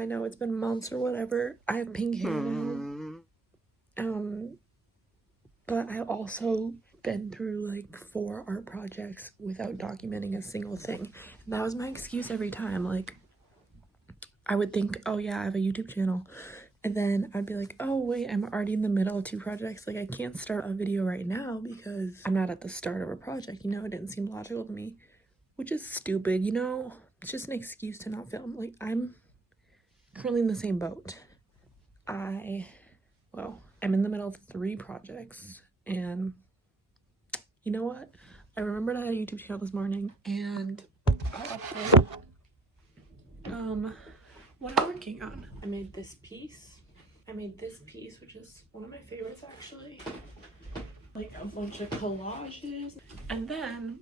I know it's been months or whatever. I have pink hair now. But I also been through like 4 art projects without documenting a single thing. And that was my excuse every time. Like, I would think, oh yeah, I have a YouTube channel. And then I'd be like, oh wait, I'm already in the middle of 2 projects. Like, I can't start a video right now because I'm not at the start of a project. You know, it didn't seem logical to me, which is stupid, you know? It's just an excuse to not film. Like, I'm currently in the same boat. I'm in the middle of 3 projects, and you know what? I remembered I had a YouTube channel this morning, and I uploaded what I'm working on. I made this piece, which is one of my favorites actually. Like a bunch of collages. And then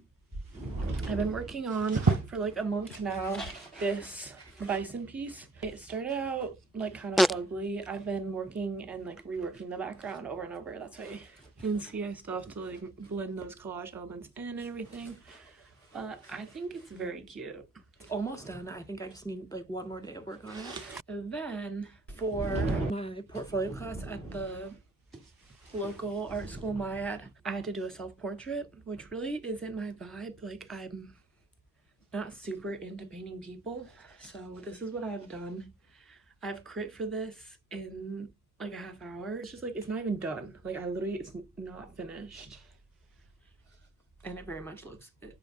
I've been working on for like a month now this bison piece. It started out like kind of ugly. I've been working and like reworking the background over and over. That's why you can see I still have to like blend those collage elements in and everything. But I think it's very cute. It's almost done. I think I just need like 1 more day of work on it. And then for my portfolio class at the local art school Myad, I had to do a self-portrait, which really isn't my vibe. Like, I'm not super into painting people, so this is what I've done. I've crit for this in like a half hour. It's just like, it's not even done. Like, it's not finished, and it very much looks it.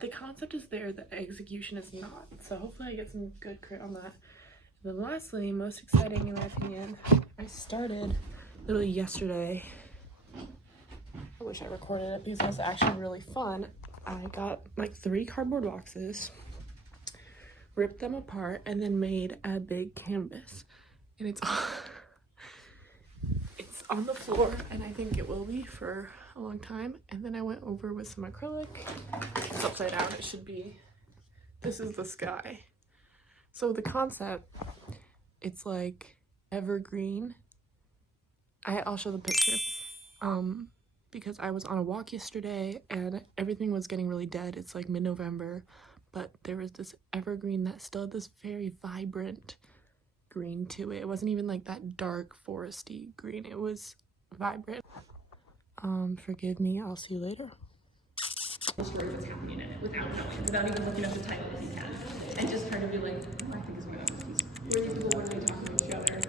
The concept is there, the execution is not, so hopefully I get some good crit on that. And then lastly, most exciting in my opinion, I started literally yesterday. I wish I recorded it because it was actually really fun. I got like 3 cardboard boxes, ripped them apart, and then made a big canvas. And it's on the floor, and I think it will be for a long time. And then I went over with some acrylic. It's upside down. It should be, this is the sky. So the concept, it's like evergreen. I'll show the picture. Because I was on a walk yesterday and everything was getting really dead. It's like mid-November, but there was this evergreen that still had this very vibrant green to it. It wasn't even like that dark foresty green. It was vibrant. Forgive me, I'll see you later. The story that's happening in it without knowing, without even looking up the title if you can. And just kind of be like, oh, I think it's good. Where these people, what are they talking about each other?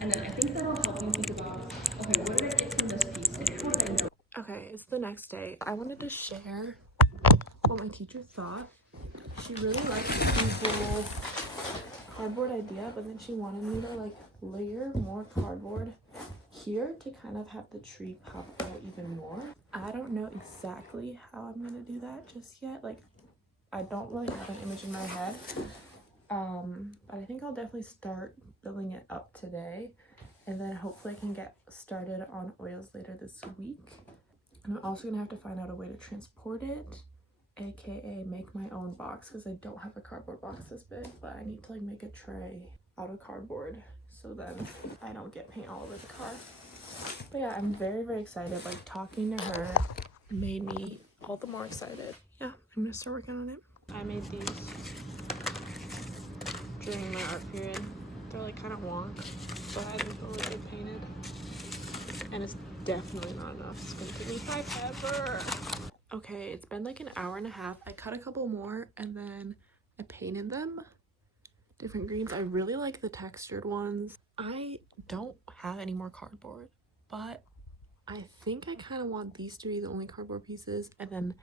And then I think that'll help you think about, okay, what did I get from this piece and how did I know? Okay, it's the next day. I wanted to share what my teacher thought. She really liked the whole cardboard idea, but then she wanted me to like layer more cardboard here to kind of have the tree pop out even more. I don't know exactly how I'm gonna do that just yet. Like, I don't really have an image in my head. But I think I'll definitely start building it up today, and then hopefully I can get started on oils later this week. And I'm also gonna have to find out a way to transport it, aka make my own box, because I don't have a cardboard box this big, but I need to like make a tray out of cardboard so then I don't get paint all over the car. But yeah, I'm very, very excited. Like, talking to her made me all the more excited. Yeah, I'm gonna start working on it. I made these during my art period. They're like kind of wonk, but I didn't really get painted. And it's definitely not enough. It's gonna take me forever. Okay, it's been like an hour and a half. I cut a couple more and then I painted them different greens. I really like the textured ones. I don't have any more cardboard, but I think I kind of want these to be the only cardboard pieces, and then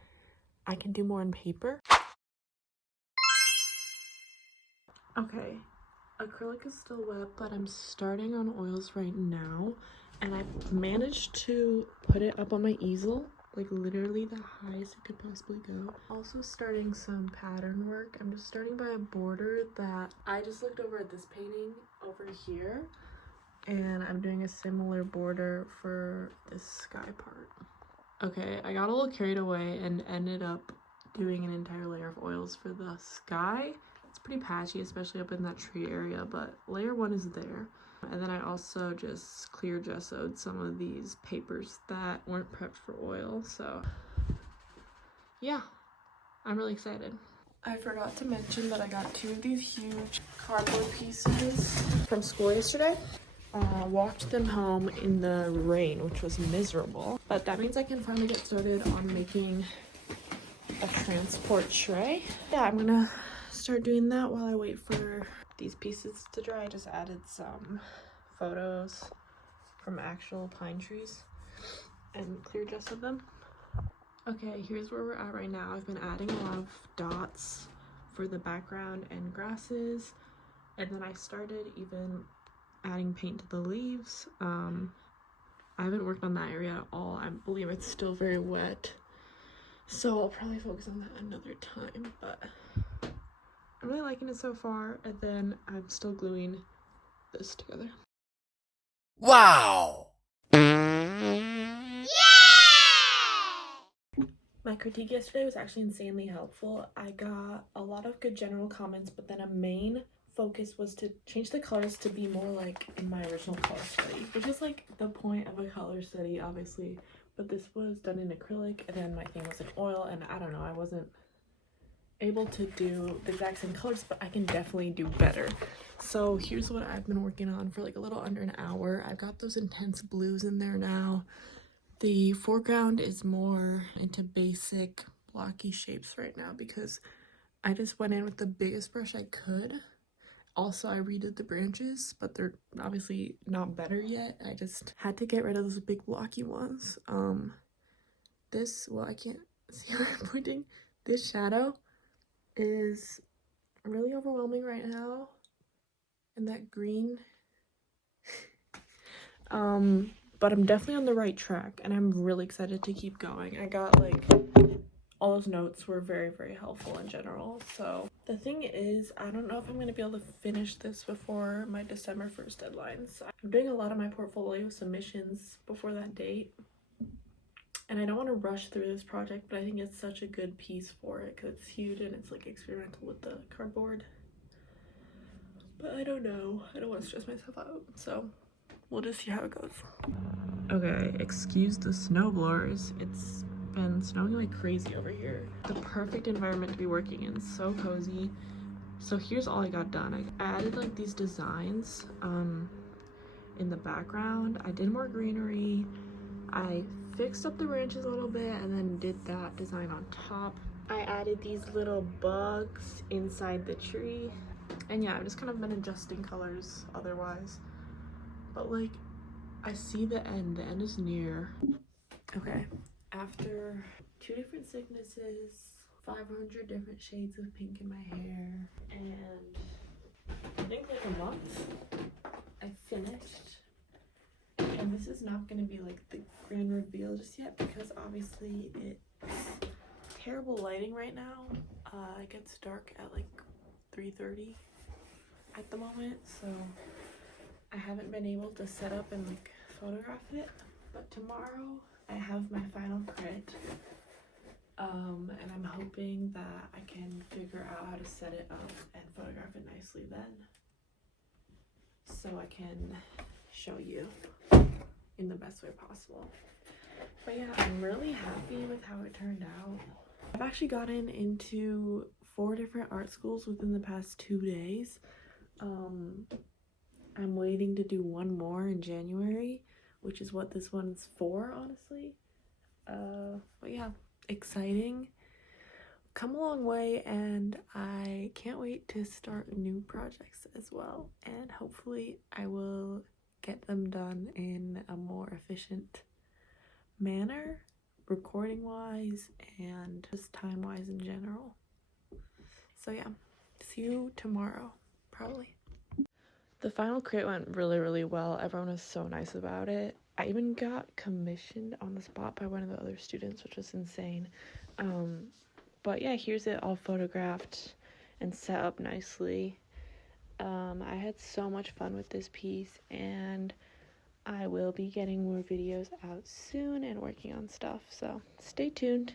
I can do more in paper. Okay, acrylic is still wet, but I'm starting on oils right now, and I've managed to put it up on my easel, like literally the highest it could possibly go. Also starting some pattern work. I'm just starting by a border that I just looked over at this painting over here, and I'm doing a similar border for this sky part. Okay, I got a little carried away and ended up doing an entire layer of oils for the sky. It's pretty patchy, especially up in that tree area, but layer 1 is there. And then I also just clear gessoed some of these papers that weren't prepped for oil. So yeah, I'm really excited. I forgot to mention that I got 2 of these huge cardboard pieces from school yesterday. Walked them home in the rain, which was miserable. But that means I can finally get started on making a transport tray. Yeah, I'm gonna start doing that while I wait for these pieces to dry. I just added some photos from actual pine trees and clear just of them. Okay, here's where we're at right now. I've been adding a lot of dots for the background and grasses, and then I started even adding paint to the leaves. I haven't worked on that area at all. I believe it's still very wet, so I'll probably focus on that another time, but I'm really liking it so far. And then I'm still gluing this together. Wow! My critique yesterday was actually insanely helpful. I got a lot of good general comments, but then a main focus was to change the colors to be more like in my original color study, which is like the point of a color study, obviously. But this was done in acrylic, and then my thing was in oil, and I don't know, I wasn't able to do the exact same colors, but I can definitely do better. So here's what I've been working on for like a little under an hour. I've got those intense blues in there now. The foreground is more into basic blocky shapes right now because I just went in with the biggest brush I could. Also, I redid the branches, but they're obviously not better yet. I just had to get rid of those big blocky ones. Well, I can't see where I'm pointing. This shadow is really overwhelming right now. And that green. But I'm definitely on the right track, and I'm really excited to keep going. I got like all those notes were very, very helpful in general. So the thing is, I don't know if I'm going to be able to finish this before my December 1st deadline. So I'm doing a lot of my portfolio submissions before that date, and I don't want to rush through this project, but I think it's such a good piece for it because it's huge and it's like experimental with the cardboard. But I don't know, I don't want to stress myself out, so we'll just see how it goes. Okay, excuse the snowblowers. It's been snowing like crazy over here. The perfect environment to be working in, so cozy. So here's all I got done. I added like these designs in the background. I did more greenery. I fixed up the branches a little bit and then did that design on top. I added these little bugs inside the tree. And yeah, I've just kind of been adjusting colors otherwise. But like, I see the end is near. Okay, after 2 different sicknesses, 500 different shades of pink in my hair, and I think like a month, I finished. And this is not going to be like the grand reveal just yet because obviously it's terrible lighting right now. It gets dark at like 3:30 at the moment, so I haven't been able to set up and like photograph it, but tomorrow I have my final crit, and I'm hoping that I can figure out how to set it up and photograph it nicely then, so I can show you in the best way possible. But yeah, I'm really happy with how it turned out. I've actually gotten into 4 different art schools within the past 2 days. I'm waiting to do 1 more in January, which is what this one's for, honestly. But yeah, exciting. Come a long way, and I can't wait to start new projects as well. And hopefully I will get them done in a more efficient manner, recording-wise and just time-wise in general. So yeah, see you tomorrow, probably. The final crit went really, really well. Everyone was so nice about it. I even got commissioned on the spot by one of the other students, which was insane. But yeah, here's it all photographed and set up nicely. I had so much fun with this piece, and I will be getting more videos out soon and working on stuff, so stay tuned.